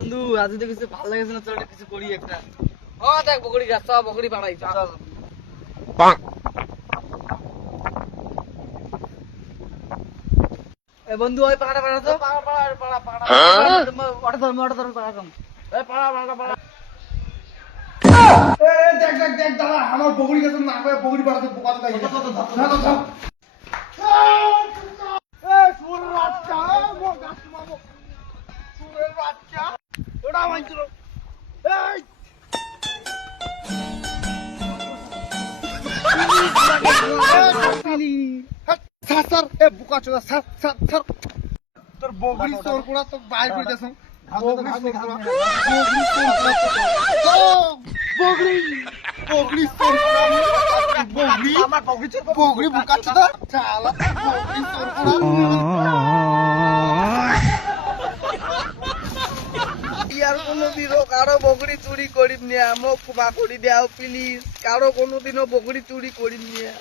বন্ধু আজ তো কিছু ভালো লাগছে না, চল কিছু করি একটা। দেখ বকরি গাছ, সব বকরি পাড়াই চল। এ বন্ধু ওই পাড়া পাড়া তো পাড়া পাড়া পাড়া ওটা ধর পাড়া কম। এই পাড়া পাড়া পাড়া দেখ দেখ দেখ দাদা, আমার বগরি গেছে না, বগরি পাড়াতে বোকা তো সুরের বাচ্চা, সুরের বাচ্চা ওটা মানছিল। তোর বগরি চোর করা তো বাইর করে দেছ, বগরি চোর করা, বগরি বগরি চোর করা, বগরি আমার বগরি চোর, বগরি বুকাচ্ছে তো চালা, বগরি চোর করা। ইয়ার কোনোদিনও কারো বকরি চুরি করিম নিয়া, মোক ক্ষমা করি দাও প্লিজ। কারো কোনোদিনও বকরি চুরি করিম নিয়া।